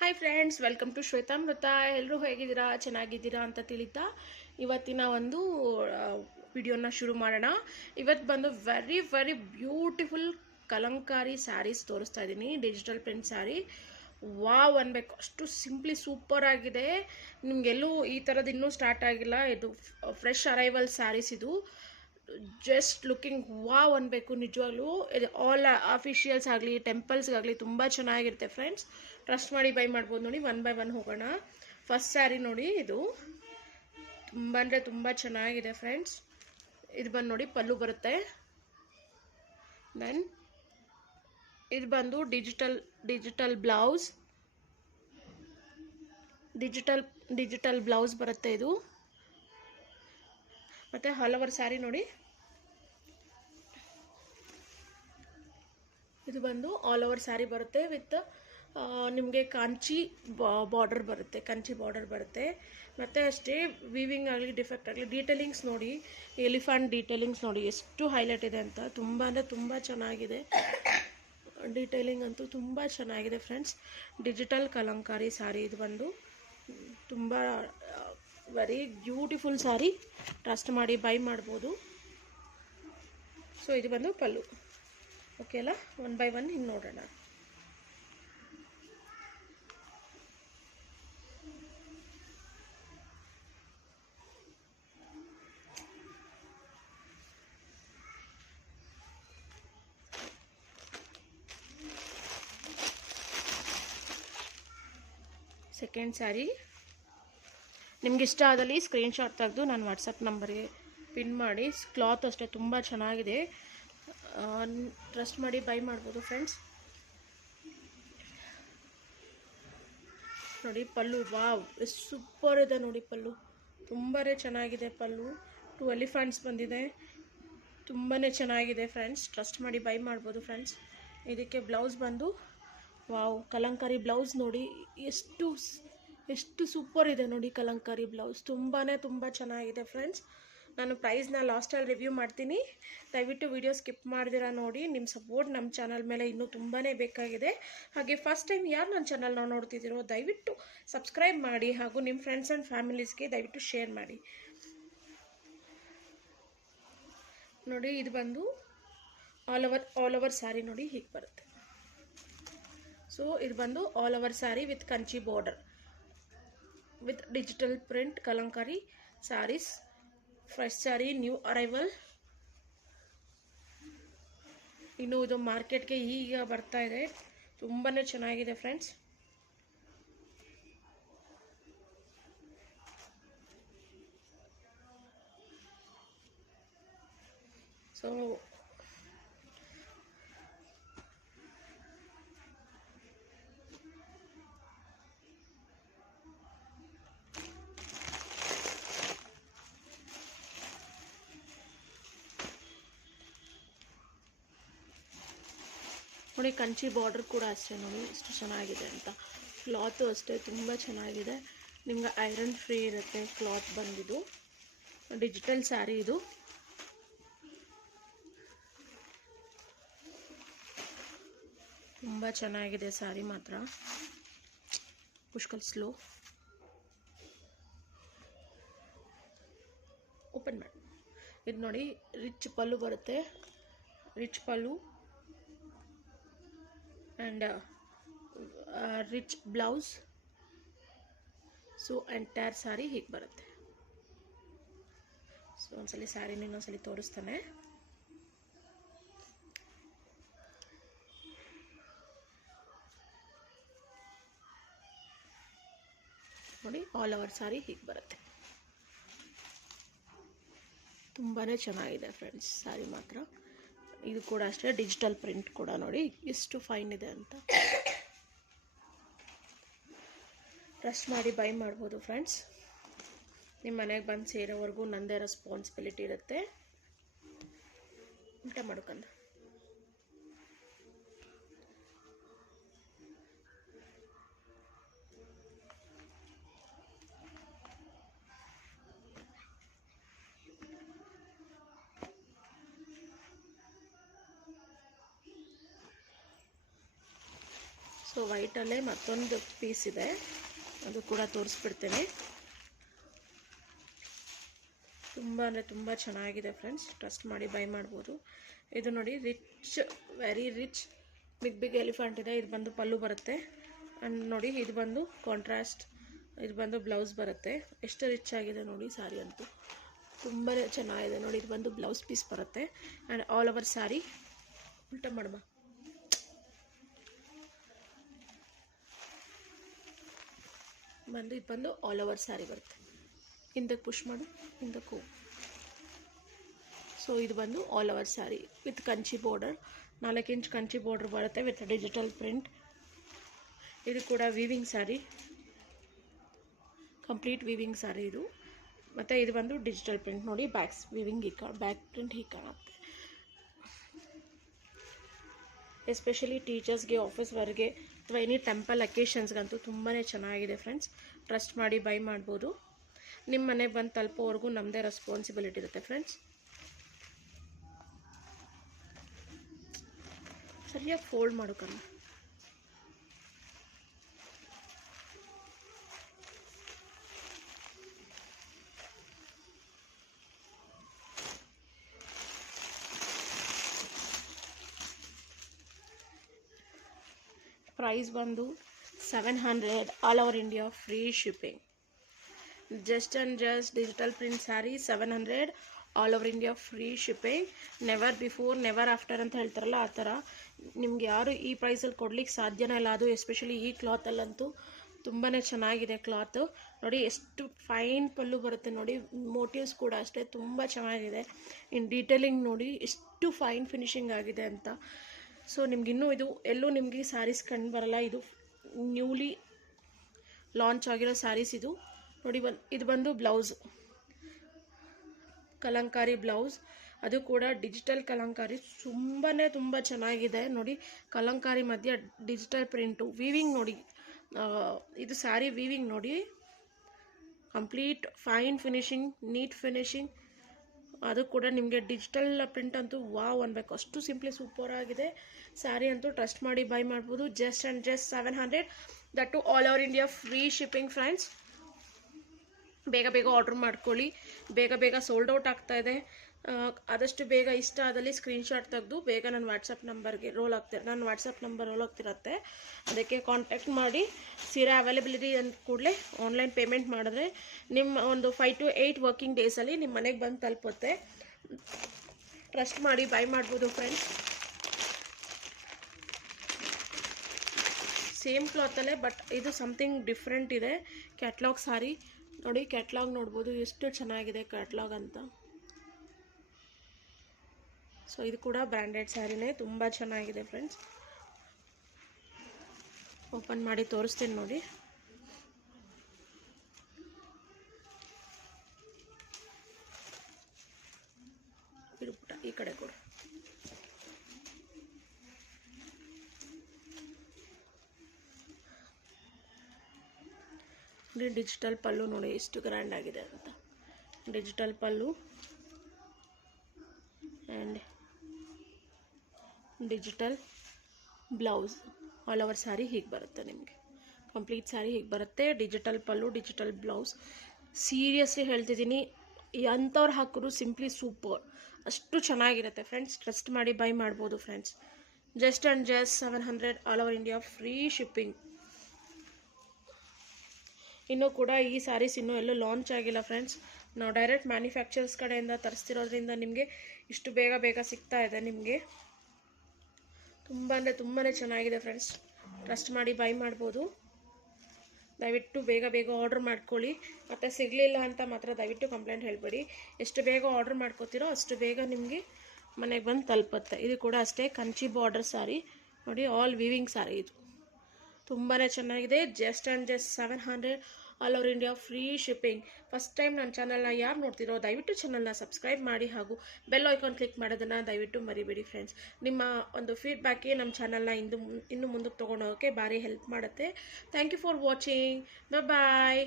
Hi friends, welcome to Shwetamrita. ಎಲ್ಲರೂ ಹೇಗಿದ್ದೀರಾ? ಚೆನ್ನಾಗಿದ್ದೀರಾ ಅಂತ ತಿಳಿತಾ ಇವತ್ತಿನ ಒಂದು ವಿಡಿಯೋನ ಶುರು ಮಾಡೋಣ. ಇವತ್ತು ಬಂದು very very beautiful Kalamkari saris ತೋರಿಸ್ತಾ ಇದ್ದೀನಿ. ಡಿಜಿಟಲ್ ಪ್ರಿಂಟ್ ಸ್ಯಾರಿ ವಾವ್ ಅನ್ಬೇಕು, ಅಷ್ಟು ಸಿಂಪ್ಲಿ ಸೂಪರ್ ಆಗಿದೆ. ನಿಮಗೆಲ್ಲೂ ಈ ಥರದ್ದು ಇನ್ನೂ ಸ್ಟಾರ್ಟ್ ಆಗಿಲ್ಲ. ಇದು ಫ್ರೆಶ್ ಅರೈವಲ್ ಸ್ಯಾರೀಸ್. ಇದು ಜಸ್ಟ್ ಲುಕಿಂಗ್ ವಾವ್ ಅನ್ಬೇಕು ನಿಜವಾಗ್ಲೂ. ಇದು ಆಲ್ ಅಫಿಷಿಯಲ್ಸ್ ಆಗಲಿ ಟೆಂಪಲ್ಸ್ಗಾಗಲಿ ತುಂಬ ಚೆನ್ನಾಗಿರುತ್ತೆ ಫ್ರೆಂಡ್ಸ್. ಟ್ರಸ್ಟ್ ಮಾಡಿ ಬೈ ಮಾಡ್ಬೋದು. ನೋಡಿ, ಒನ್ ಬೈ ಒನ್ ಹೋಗೋಣ. ಫಸ್ಟ್ ಸ್ಯಾರಿ ನೋಡಿ, ಇದು ತುಂಬ ಅಂದರೆ ತುಂಬ ಚೆನ್ನಾಗಿದೆ ಫ್ರೆಂಡ್ಸ್. ಇದು ಬಂದು ನೋಡಿ ಪಲ್ಲು ಬರುತ್ತೆ. ದೆನ್ ಇದು ಬಂದು ಡಿಜಿಟಲ್ ಬ್ಲೌಸ್. ಡಿಜಿಟಲ್ ಬ್ಲೌಸ್ ಬರುತ್ತೆ ಇದು. ಮತ್ತು ಆಲ್ ಓವರ್ ಸ್ಯಾರಿ ನೋಡಿ, ಇದು ಬಂದು ಆಲ್ ಓವರ್ ಸ್ಯಾರಿ ಬರುತ್ತೆ ವಿತ್ ನಿಮಗೆ ಕಾಂಚಿ ಬಾರ್ಡರ್ ಬರುತ್ತೆ. ಮತ್ತು ಅಷ್ಟೇ ವೀವಿಂಗ್ ಆಗಲಿ ಡಿಫೆಕ್ಟ್ ಆಗಲಿ ಡೀಟೇಲಿಂಗ್ಸ್ ನೋಡಿ, ಎಲಿಫೆಂಟ್ ಡೀಟೇಲಿಂಗ್ಸ್ ನೋಡಿ ಎಷ್ಟು ಹೈಲೈಟ್ ಇದೆ ಅಂತ. ತುಂಬ ಅಂದರೆ ತುಂಬ ಚೆನ್ನಾಗಿದೆ. ಡೀಟೇಲಿಂಗ್ ಅಂತೂ ತುಂಬ ಚೆನ್ನಾಗಿದೆ ಫ್ರೆಂಡ್ಸ್. ಡಿಜಿಟಲ್ ಕಲಂಕಾರಿ ಸ್ಯಾರಿ ಇದು ಬಂದು ತುಂಬ ವೆರಿ ಬ್ಯೂಟಿಫುಲ್ ಸ್ಯಾರಿ. ಟ್ರಸ್ಟ್ ಮಾಡಿ ಬೈ ಮಾಡ್ಬೋದು. ಸೊ ಇದು ಬಂದು ಪಲ್ಲು. ಓಕೆ ಅಲ್ಲ, ಒನ್ ಬೈ ಒನ್ ಹಿಂಗೆ ನೋಡೋಣ. ಸೆಕೆಂಡ್ ಸ್ಯಾರಿ ನಿಮ್ಗೆ ಇಷ್ಟ ಆದಲ್ಲಿ ಸ್ಕ್ರೀನ್ಶಾಟ್ ತೆಗೆದು ನಾನು ವಾಟ್ಸಪ್ ನಂಬರ್ಗೆ ಪಿನ್ ಮಾಡಿ. ಕ್ಲಾತ್ ಅಷ್ಟೇ ತುಂಬ ಚೆನ್ನಾಗಿದೆ. ಟ್ರಸ್ಟ್ ಮಾಡಿ ಬೈ ಮಾಡ್ಬೋದು ಫ್ರೆಂಡ್ಸ್. ನೋಡಿ ಪಲ್ಲು, ವಾವ್ ಎಷ್ಟು ಸೂಪರ್ ಇದೆ ನೋಡಿ ಪಲ್ಲು. ತುಂಬಾ ಚೆನ್ನಾಗಿದೆ ಪಲ್ಲು. 2 ಎಲಿಫೆಂಟ್ಸ್ ಬಂದಿದೆ. ತುಂಬಾ ಚೆನ್ನಾಗಿದೆ ಫ್ರೆಂಡ್ಸ್. ಟ್ರಸ್ಟ್ ಮಾಡಿ ಬೈ ಮಾಡ್ಬೋದು ಫ್ರೆಂಡ್ಸ್. ಇದಕ್ಕೆ ಬ್ಲೌಸ್ ಬಂದು ವಾವ್ ಕಲಂಕಾರಿ ಬ್ಲೌಸ್ ನೋಡಿ, ಎಷ್ಟು ಸೂಪರ್ ಇದೆ ನೋಡಿ ಕಲಂಕಾರಿ ಬ್ಲೌಸ್. ತುಂಬ ಚೆನ್ನಾಗಿದೆ ಫ್ರೆಂಡ್ಸ್. ನಾನು ಪ್ರೈಸ್ನ ಲಾಸ್ಟಲ್ಲಿ ರಿವ್ಯೂ ಮಾಡ್ತೀನಿ. ದಯವಿಟ್ಟು ವಿಡಿಯೋ ಸ್ಕಿಪ್ ಮಾಡ್ದಿರಾ ನೋಡಿ. ನಿಮ್ಮ ಸಪೋರ್ಟ್ ನಮ್ಮ ಚಾನಲ್ ಮೇಲೆ ಇನ್ನೂ ತುಂಬಾ ಬೇಕಾಗಿದೆ. ಹಾಗೆ ಫಸ್ಟ್ ಟೈಮ್ ಯಾರು ನನ್ನ ಚಾನಲ್ನ ನೋಡ್ತಿದ್ದೀರೋ ದಯವಿಟ್ಟು ಸಬ್ಸ್ಕ್ರೈಬ್ ಮಾಡಿ, ಹಾಗೂ ನಿಮ್ಮ ಫ್ರೆಂಡ್ಸ್ ಆ್ಯಂಡ್ ಫ್ಯಾಮಿಲೀಸ್ಗೆ ದಯವಿಟ್ಟು ಶೇರ್ ಮಾಡಿ. ನೋಡಿ, ಇದು ಬಂದು ಆಲ್ ಓವರ್ ಸ್ಯಾರಿ ನೋಡಿ ಹೀಗೆ ಬರುತ್ತೆ. ಸೊ ಇದು ಬಂದು all over sari with Kanchi border with digital print Kalamkari saris. Fresh sari, new arrival. ಇನ್ನು ಇದು ಮಾರ್ಕೆಟ್ಗೆ ಈಗ ಬರ್ತಾ ಇದೆ. ತುಂಬಾ ಚೆನ್ನಾಗಿದೆ ಫ್ರೆಂಡ್ಸ್. ಸೊ ನೋಡಿ, ಕಂಚಿ ಬಾರ್ಡರ್ ಕೂಡ ಅಷ್ಟೇ ನೋಡಿ ಎಷ್ಟು ಚೆನ್ನಾಗಿದೆ ಅಂತ. ಕ್ಲಾತು ಅಷ್ಟೇ ತುಂಬ ಚೆನ್ನಾಗಿದೆ. ನಿಮ್ಗೆ ಐರನ್ ಫ್ರೀ ಇರುತ್ತೆ ಕ್ಲಾತ್ ಬಂದಿದ್ದು. ಡಿಜಿಟಲ್ ಸ್ಯಾರಿ ಇದು. ತುಂಬ ಚೆನ್ನಾಗಿದೆ ಸ್ಯಾರಿ ಮಾತ್ರ. ಪುಷ್ಕಲ್ ಸ್ಲೋ ಓಪನ್ ಮಾಡಿ. ಇದು ನೋಡಿ ರಿಚ್ ಪಲ್ಲು ಬರುತ್ತೆ. Rich pallu and rich blouse. So entire sari ಹೀಗೆ ಬರುತ್ತೆ. ಸೊ ಒಂದ್ಸಲಿ ಸ್ಯಾರಿನ ಇನ್ನೊಂದ್ಸಲಿ ತೋರಿಸ್ತಾನೆ. ನೋಡಿ, ಆಲ್ ಓವರ್ ಸ್ಯಾರಿ ಹೀಗೆ ಬರುತ್ತೆ. ತುಂಬಾ ಚೆನ್ನಾಗಿದೆ ಫ್ರೆಂಡ್ಸ್ ಸ್ಯಾರಿ ಮಾತ್ರ. ಇದು ಕೂಡ ಅಷ್ಟೇ ಡಿಜಿಟಲ್ ಪ್ರಿಂಟ್ ಕೂಡ ನೋಡಿ ಎಷ್ಟು ಫೈನ್ ಇದೆ ಅಂತ. ಟ್ರಸ್ಟ್ ಮಾಡಿ ಬೈ ಮಾಡ್ಬೋದು ಫ್ರೆಂಡ್ಸ್. ನಿಮ್ಮ ಮನೆಗೆ ಬಂದು ಸೇರೋವರೆಗೂ ನನ್ನದೇ ರೆಸ್ಪಾನ್ಸಿಬಿಲಿಟಿ ಇರುತ್ತೆ. ಊಟ ಮಾಡ್ಕೊಂಡು ಸೊ ವೈಟಲ್ಲೇ ಮತ್ತೊಂದು ಪೀಸ್ ಇದೆ, ಅದು ಕೂಡ ತೋರಿಸ್ಬಿಡ್ತೇನೆ. ತುಂಬ ಅಂದರೆ ತುಂಬ ಚೆನ್ನಾಗಿದೆ ಫ್ರೆಂಡ್ಸ್, ಟ್ರಸ್ಟ್ ಮಾಡಿ ಬೈ ಮಾಡ್ಬೋದು. ಇದು ನೋಡಿ rich, very rich big elephant ಇದೆ. ಇದು ಬಂದು ಪಲ್ಲು ಬರುತ್ತೆ. ಆ್ಯಂಡ್ ನೋಡಿ ಇದು ಬಂದು ಕಾಂಟ್ರಾಸ್ಟ್, ಇದು ಬಂದು ಬ್ಲೌಸ್ ಬರುತ್ತೆ. ಎಷ್ಟು ರಿಚ್ ಆಗಿದೆ ನೋಡಿ ಸ್ಯಾರಿ ಅಂತೂ, ತುಂಬಾ ಚೆನ್ನಾಗಿದೆ ನೋಡಿ. ಇದು ಬಂದು ಬ್ಲೌಸ್ ಪೀಸ್ ಬರುತ್ತೆ. ಆ್ಯಂಡ್ ಆಲ್ ಓವರ್ ಸ್ಯಾರಿ ಉಲ್ಟಾ ಮಾಡಮ್ಮ, ಇದು ಬಂದು ಆಲ್ ಓವರ್ ಸ್ಯಾರಿ ಬರುತ್ತೆ. ಹಿಂದಕ್ಕೆ ಪುಷ್ ಮಾಡು, ಹಿಂದಕ್ಕೂ. ಸೊ ಇದು ಬಂದು all over sari with Kanchi border, 4 inch Kanchi border ಬರುತ್ತೆ ವಿತ್ ಡಿಜಿಟಲ್ ಪ್ರಿಂಟ್. ಇದು ಕೂಡ weaving sari, complete weaving sari ಇದು. ಮತ್ತು ಇದು ಬಂದು ಡಿಜಿಟಲ್ ಪ್ರಿಂಟ್ ನೋಡಿ, ವೀವಿಂಗ್ ಬ್ಯಾಕ್ ಪ್ರಿಂಟ್ ಹೀಗೆ ಕಾಣುತ್ತೆ. ಎಸ್ಪೆಷಲಿ ಟೀಚರ್ಸ್ಗೆ, ಆಫೀಸ್ವರೆಗೆ ಅಥವಾ ಎನಿ ಟೆಂಪಲ್ ಅಕೇಶನ್ಸ್ಗಂತೂ ತುಂಬಾ ಚೆನ್ನಾಗಿದೆ ಫ್ರೆಂಡ್ಸ್. ಟ್ರಸ್ಟ್ ಮಾಡಿ ಬೈ ಮಾಡ್ಬೋದು. ನಿಮ್ಮ ಮನೆಗೆ ಬಂದು ತಲುಪೋವರೆಗೂ ನಮ್ಮದೇ ರೆಸ್ಪಾನ್ಸಿಬಿಲಿಟಿ ಇರುತ್ತೆ ಫ್ರೆಂಡ್ಸ್. ಸರಿಯಾಗಿ ಫೋಲ್ಡ್ ಮಾಡೋಕಲ್ಲ. ಪ್ರೈಸ್ ಬಂದು 700, all over India free shipping. Just and just digital print sari 700, all over India free shipping. Never before never after ಅಂತ ಹೇಳ್ತಾರಲ್ಲ ಆ ಥರ ನಿಮ್ಗೆ ಯಾರು ಈ ಪ್ರೈಸಲ್ಲಿ ಕೊಡ್ಲಿಕ್ಕೆ ಸಾಧ್ಯನೇ ಇಲ್ಲ. ಅದು ಎಸ್ಪೆಷಲಿ ಈ ಕ್ಲಾತಲ್ಲಂತೂ ತುಂಬಾ ಚೆನ್ನಾಗಿದೆ ಕ್ಲಾತು. ನೋಡಿ ಎಷ್ಟು ಫೈನ್ ಪಲ್ಲು ಬರುತ್ತೆ ನೋಡಿ, ಮೋಟಿವ್ಸ್ ಕೂಡ ಅಷ್ಟೇ ತುಂಬ ಚೆನ್ನಾಗಿದೆ. ಇನ್ ಡೀಟೇಲಿಂಗ್ ನೋಡಿ ಎಷ್ಟು ಫೈನ್ ಫಿನಿಶಿಂಗ್ ಆಗಿದೆ ಅಂತ. ಸೊ ನಿಮ್ಗಿನ್ನೂ ಇದು ಎಲ್ಲೂ ನಿಮಗೆ ಸ್ಯಾರೀಸ್ ಕಂಡು ಬರಲ್ಲ. ಇದು ನ್ಯೂಲಿ ಲಾಂಚ್ ಆಗಿರೋ ಸ್ಯಾರೀಸ್ ಇದು ನೋಡಿ. ಇದು ಬಂದು ಬ್ಲೌಸ್, ಕಲಂಕಾರಿ ಬ್ಲೌಸ್, ಅದು ಕೂಡ ಡಿಜಿಟಲ್ ಕಲಂಕಾರಿ. ತುಂಬ ಚೆನ್ನಾಗಿದೆ ನೋಡಿ. ಕಲಂಕಾರಿ ಮಧ್ಯೆ ಡಿಜಿಟಲ್ ಪ್ರಿಂಟು, ವೀವಿಂಗ್ ನೋಡಿ. ಇದು ಸ್ಯಾರಿ ವೀವಿಂಗ್ ನೋಡಿ, complete fine finishing, neat finishing. ಅದು ಕೂಡ ನಿಮಗೆ ಡಿಜಿಟಲ್ ಪ್ರಿಂಟ್ ಅಂತೂ ವಾವ್ ಅನ್ಬೇಕು, ಅಷ್ಟು ಸಿಂಪ್ಲಿ ಸೂಪರ್ ಆಗಿದೆ. ಸ್ಯಾರಿ ಅಂತೂ ಟ್ರಸ್ಟ್ ಮಾಡಿ ಬೈ ಮಾಡ್ಬೋದು. Just and just 700, that too all over India free shipping friends. ಬೇಗ ಆರ್ಡ್ರ್ ಮಾಡ್ಕೊಳ್ಳಿ, ಬೇಗ ಸೋಲ್ಡ್ ಔಟ್ ಆಗ್ತಾಯಿದೆ. ಆದಷ್ಟು ಬೇಗ ಇಷ್ಟ ಆದಲ್ಲಿ ಸ್ಕ್ರೀನ್ಶಾಟ್ ತೆಗೆದು ಬೇಗ ನನ್ನ ವಾಟ್ಸಪ್ ನಂಬರ್ಗೆ ರೋಲ್ ಆಗ್ತಿರತ್ತೆ. ಅದಕ್ಕೆ ಕಾಂಟ್ಯಾಕ್ಟ್ ಮಾಡಿ. ಸೀರೆ ಅವೈಲೇಬಿಲಿಟಿ ಅಂದ ಕೂಡಲೇ ಆನ್ಲೈನ್ ಪೇಮೆಂಟ್ ಮಾಡಿದ್ರೆ ನಿಮ್ಮ ಒಂದು 5 to 8 ವರ್ಕಿಂಗ್ ಡೇಸಲ್ಲಿ ನಿಮ್ಮ ಮನೆಗೆ ಬಂದು ತಲುಪುತ್ತೆ. ಟ್ರಸ್ಟ್ ಮಾಡಿ ಬೈ ಮಾಡ್ಬೋದು ಫ್ರೆಂಡ್ಸ್. ಸೇಮ್ ಕ್ಲಾತಲ್ಲೇ ಬಟ್ ಇದು ಸಮಥಿಂಗ್ ಡಿಫ್ರೆಂಟ್ ಇದೆ. ಕ್ಯಾಟ್ಲಾಗ್ ಸಾರಿ ನೋಡಿ, ಕ್ಯಾಟ್ಲಾಗ್ ನೋಡ್ಬೋದು ಎಷ್ಟು ಚೆನ್ನಾಗಿದೆ ಕ್ಯಾಟ್ಲಾಗ್ ಅಂತ. ಸೊ ಇದು ಕೂಡ ಬ್ರ್ಯಾಂಡೆಡ್ ಸ್ಯಾರಿನೇ, ತುಂಬ ಚೆನ್ನಾಗಿದೆ ಫ್ರೆಂಡ್ಸ್. ಓಪನ್ ಮಾಡಿ ತೋರಿಸ್ತೀನಿ ನೋಡಿ. ಬಿಡುಪುಟ ಈ ಕಡೆ ಕೊಡು. ಡಿಜಿಟಲ್ ಪಲ್ಲು ನೋಡಿ ಎಷ್ಟು ಗ್ರ್ಯಾಂಡ್ ಆಗಿದೆ ಅಂತ. Digital pallu and digital blouse, all over sari ಹೀಗೆ ಬರುತ್ತೆ ನಿಮಗೆ. ಕಂಪ್ಲೀಟ್ ಸ್ಯಾರಿ ಹೀಗೆ ಬರುತ್ತೆ. ಡಿಜಿಟಲ್ ಪಲ್ಲು, ಡಿಜಿಟಲ್ ಬ್ಲೌಸ್. ಸೀರಿಯಸ್ಲಿ ಹೇಳ್ತಿದ್ದೀನಿ, ಅಂಥವ್ರು ಹಾಕಿದ್ರು ಸಿಂಪ್ಲಿ ಸೂಪರ್, ಅಷ್ಟು ಚೆನ್ನಾಗಿರುತ್ತೆ ಫ್ರೆಂಡ್ಸ್. ಟ್ರಸ್ಟ್ ಮಾಡಿ ಬೈ ಮಾಡ್ಬೋದು friends. Just and just 700, all over India free shipping. ಇನ್ನೂ ಕೂಡ ಈ ಸ್ಯಾರೀಸ್ ಇನ್ನೂ ಎಲ್ಲೂ ಲಾಂಚ್ ಆಗಿಲ್ಲ ಫ್ರೆಂಡ್ಸ್. ನಾವು ಡೈರೆಕ್ಟ್ ಮ್ಯಾನುಫ್ಯಾಕ್ಚರ್ಸ್ ಕಡೆಯಿಂದ ತರಿಸ್ತಿರೋದ್ರಿಂದ ನಿಮಗೆ ಇಷ್ಟು ಬೇಗ ಸಿಗ್ತಾ ಇದೆ ನಿಮಗೆ. ತುಂಬಾ ಚೆನ್ನಾಗಿದೆ ಫ್ರೆಂಡ್ಸ್. ಟ್ರಸ್ಟ್ ಮಾಡಿ ಬೈ ಮಾಡ್ಬೋದು. ದಯವಿಟ್ಟು ಬೇಗ ಆರ್ಡ್ರ್ ಮಾಡ್ಕೊಳ್ಳಿ. ಮತ್ತು ಸಿಗಲಿಲ್ಲ ಅಂತ ಮಾತ್ರ ದಯವಿಟ್ಟು ಕಂಪ್ಲೇಂಟ್ ಹೇಳಬೇಡಿ. ಎಷ್ಟು ಬೇಗ ಆರ್ಡ್ರ್ ಮಾಡ್ಕೋತೀರೋ ಅಷ್ಟು ಬೇಗ ನಿಮಗೆ ಮನೆಗೆ ಬಂದು ತಲುಪುತ್ತೆ. ಇದು ಕೂಡ ಅಷ್ಟೇ ಕಂಚಿ ಬಾರ್ಡರ್ ಸ್ಯಾರಿ ನೋಡಿ, ಆಲ್ ವೀವಿಂಗ್ ಸ್ಯಾರಿ. ಇದು ತುಂಬಾ ಚೆನ್ನಾಗಿದೆ. Just and just 700, all over India free shipping. First time ನನ್ನ ಚಾನಲ್ನ ಯಾರು ನೋಡ್ತಿರೋ ದಯವಿಟ್ಟು ಚಾನಲ್ನ ಸಬ್ಸ್ಕ್ರೈಬ್ ಮಾಡಿ ಹಾಗೂ ಬೆಲ್ ಐಕಾನ್ ಕ್ಲಿಕ್ ಮಾಡೋದನ್ನು ದಯವಿಟ್ಟು ಮರಿಬೇಡಿ ಫ್ರೆಂಡ್ಸ್. ನಿಮ್ಮ ಒಂದು ಫೀಡ್ಬ್ಯಾಕೇ ನಮ್ಮ ಚಾನಲ್ನ ಇನ್ನು ಮುಂದಕ್ಕೆ ತೊಗೊಂಡೋಗೋಕ್ಕೆ ಭಾರಿ ಹೆಲ್ಪ್ ಮಾಡುತ್ತೆ. Thank you for watching. Bye.